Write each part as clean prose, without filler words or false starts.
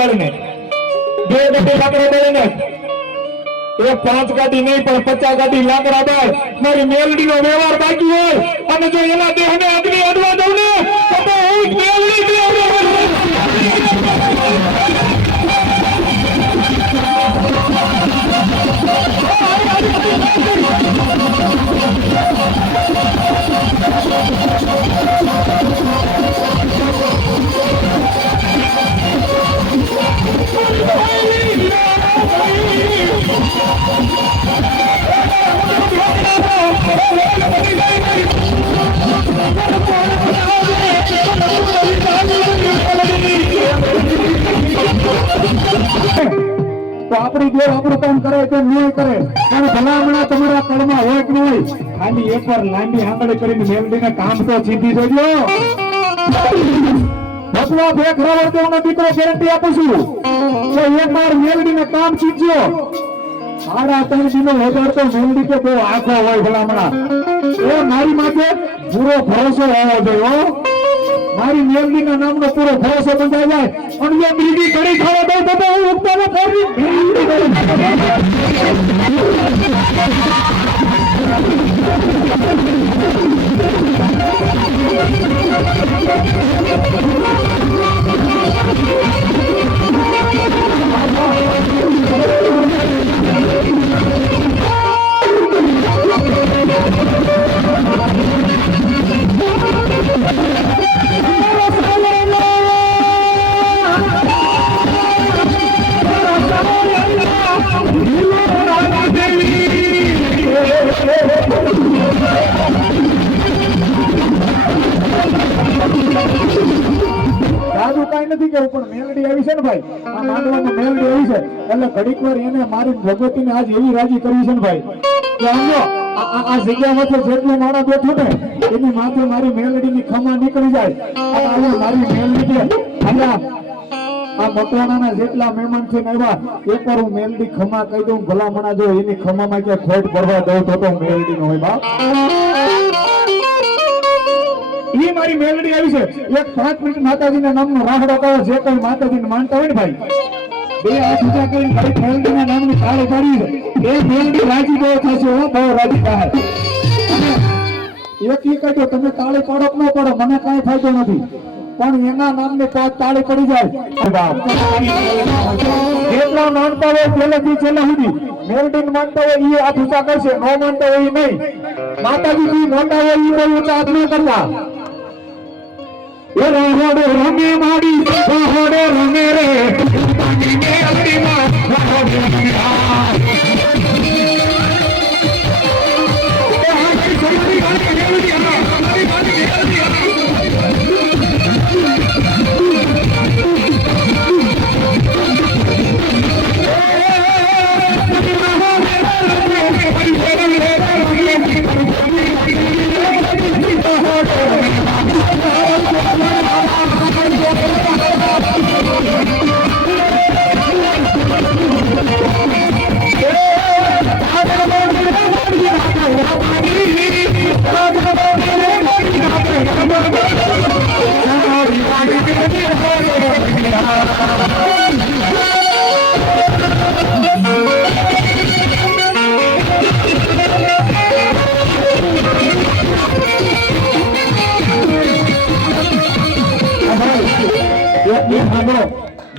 બાળીને 2 ગાડી લાકડા બાળીને એ 5 ગાડી નહીં પણ 50 ગાડી લાકડા બાળ મારી મેલડીનો વ્યવહાર બાકી હોય અને જો એના દેહને અગ્નિ અડવા દઉં ને તો હું મેલડી તો આપણી દેવ આપણું કામ કરે કે નહીં કરે પણ ભલામણા તમારા કળમાં હોય કે નહીં ખાલી એકવાર લાંબી આંગળી કરીને મેલડીને કામ તો સીધી જોજો ભગવા બે ખરાવર દેવનો દીકરો ગેરંટી આપું છું તો એકવાર મેલડીને કામ સીધજો 3.5 દિનો વગર તો મેલડી કે બહુ આખો હોય ભલામણા એ મારી માટે પૂરો ભરોસો હોવો જોઈએ મારી મેલડીના નામનો પૂરો ભરોસો બંધાઈ જાય અને જો બીજી ઘડી ખાવા દઉં તો હું ઉપતાનો કરી સાદું કઈ નથી કેવું પણ મેલડી આવી છે ને ભાઈ આ માંડવામાં મેલડી આવી છે એટલે ઘડીક વાર એને મારી ભગવતીને આજ એવી રાજી કરવી છે ને ભાઈ કે સમજો આ જગ્યામાંથી જેટલું મારા બેઠું ને એની માથે મારી મેલડીની ખમા નીકળી જાય અને મારી મેલડી કે આ મકવાણાના જેટલા મહેમાન છે ને એવા એકવાર હું મેલડી ખમા કહી દઉં ભલામણા જો એની ખમામાં ક્યાં ખોટ ભરવા દઉં તો મેલડી નો હોય બાપ એ મારી મેલડી આવી છે એક 5 મિનિટ માતાજીના નામનો રાહડો કહો જે કોઈ માતાજીને માનતા હોય ને ભાઈ બે હાથ ઊંચા કરીને ખાલી મેલડીના નામની તાળી પાડી છે એ મેલડી રાજી બહુ થશે હો બહુ રાજી થાય અને એક ઈ કહેજો તમે તાળી પાડો કે ન પાડો મને કાંઈ ફાયદો નથી પણ એના નામને 5 તાળી પડી જાય જેટલા માનતા હોય પહેલેથી છેલ્લા સુધી મેલડીને માનતા હોય એ હાથ ઊંચા કરશે ન માનતા હોય એ નહીં માતાજી મોટા હોય એ બહુ ઊંચા હાથ ન કરતા રાહોડે રમે માડી રાહોડે રમે રે પાણી મે અડીમાં રાહોડે રમે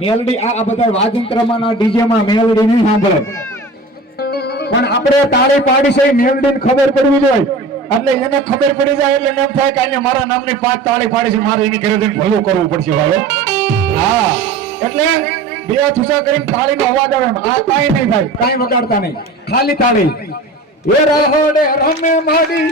મેલડી આ બધા વાજંત્રમાં ડીજે માં મેલડી નહીં સાંભળે પણ આપણે તાળી પાડી છે મેલડી ને ખબર પડવી જોઈએ એટલે એને ખબર પડી જાય એટલે એમ થાય કે મારા નામની 5 તાળી પાડી છે મારે એની ઘરે જઈને ભલું કરવું પડશે ભાઈ હા એટલે બે થુસા કરીને તાળીનો અવાજ આવે આ કાઈ નહીં થાય કાઈ વગાડતા નહીં ખાલી તાળી એ રાહોડે રમે માડી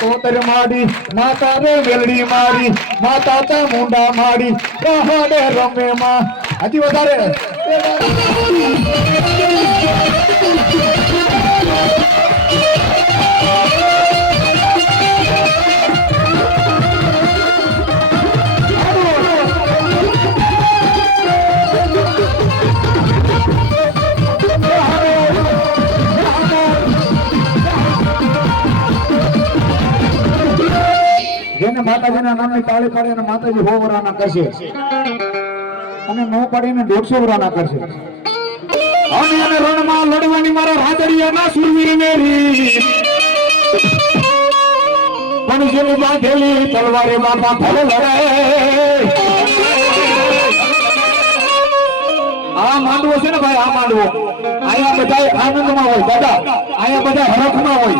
કોતર માડી માતા રે મેલડી મારી માતા તા મુંડા માડી રાહોડે રમે માં હજી વધારે માતાજીના નામની તાળી પાડી અને માતાજી 100 વરાના કરશે અને નો પાડીને 150 વરાના કરશે. અને રણમાં લડવાની મારા રાદડિયાના સુરવીરને રીત પણ જેની બાંધેલી તલવારે બાપા ફળ લડે. આ માંડવો છે ને ભાઈ, આ માંડવો અહીંયા બધા આનંદમાં હોય દાદા, અહીંયા બધા હરખમાં હોય.